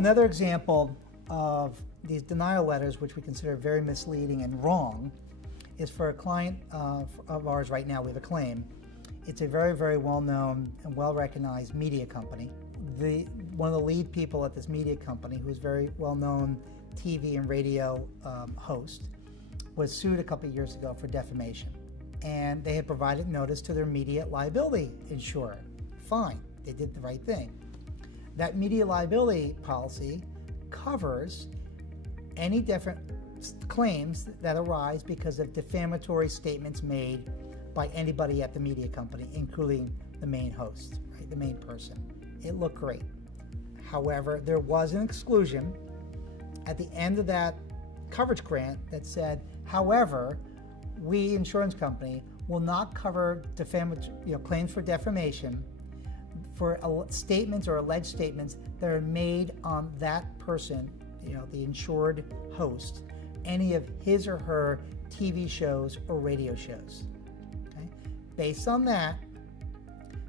Another example of these denial letters, which we consider very misleading and wrong, is for a client of ours right now. We have a claim. It's a very, very well-known and well-recognized media company. One of the lead people at this media company, who's very well-known TV and radio host, was sued a couple of years ago for defamation. And they had provided notice to their media liability insurer. Fine, they did the right thing. That media liability policy covers any different claims that arise because of defamatory statements made by anybody at the media company, including the main host, right, the main person. It looked great. However, there was an exclusion at the end of that coverage grant that said, however, we, insurance company, will not cover claims for defamation for statements or alleged statements that are made on that person, the insured host, any of his or her TV shows or radio shows. Okay? Based on that,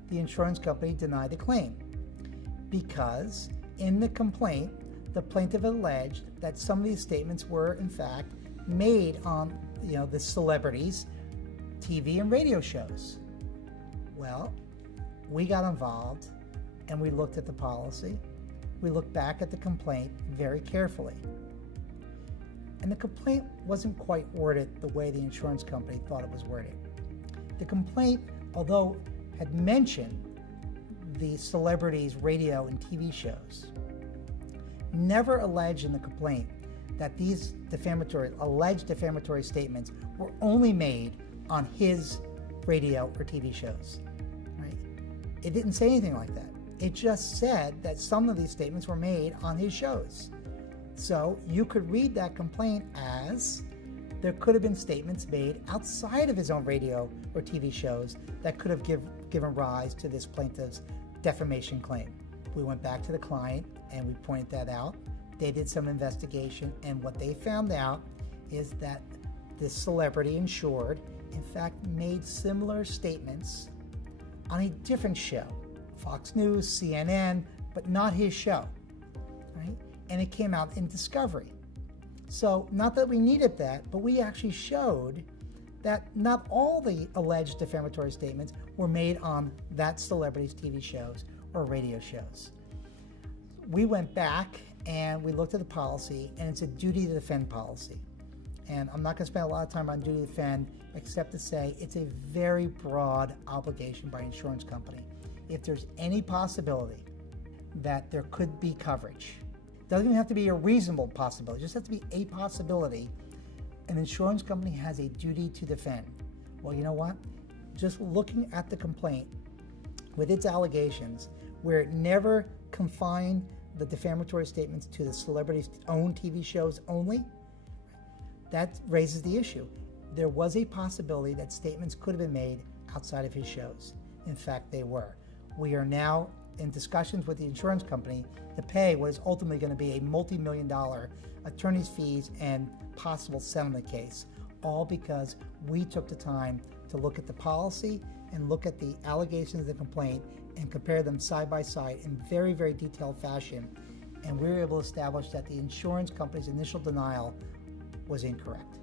the insurance company denied the claim because in the complaint, the plaintiff alleged that some of these statements were in fact made on the celebrities' TV and radio shows. Well, we got involved and we looked at the policy. We looked back at the complaint very carefully. And the complaint wasn't quite worded the way the insurance company thought it was worded. The complaint, although had mentioned the celebrities' radio and TV shows, never alleged in the complaint that these alleged defamatory statements were only made on his radio or TV shows. Right? It didn't say anything like that. It just said that some of these statements were made on his shows. So you could read that complaint as there could have been statements made outside of his own radio or TV shows that could have given rise to this plaintiff's defamation claim. We went back to the client and we pointed that out. They did some investigation, and what they found out is that this celebrity insured in fact made similar statements on a different show, Fox News, CNN, but not his show, right? And it came out in discovery. So not that we needed that, but we actually showed that not all the alleged defamatory statements were made on that celebrity's TV shows or radio shows. We went back and we looked at the policy, and it's a duty to defend policy. And I'm not going to spend a lot of time on duty to defend, except to say it's a very broad obligation by an insurance company. If there's any possibility that there could be coverage, it doesn't even have to be a reasonable possibility, it just has to be a possibility, an insurance company has a duty to defend. Well, you know what? Just looking at the complaint with its allegations, where it never confined the defamatory statements to the celebrity's own TV shows only, that raises the issue. There was a possibility that statements could have been made outside of his shows. In fact, they were. We are now in discussions with the insurance company to pay what is ultimately going to be a multi-million-dollar attorney's fees and possible settlement case, all because we took the time to look at the policy and look at the allegations of the complaint and compare them side by side in very, very detailed fashion. And we were able to establish that the insurance company's initial denial was incorrect.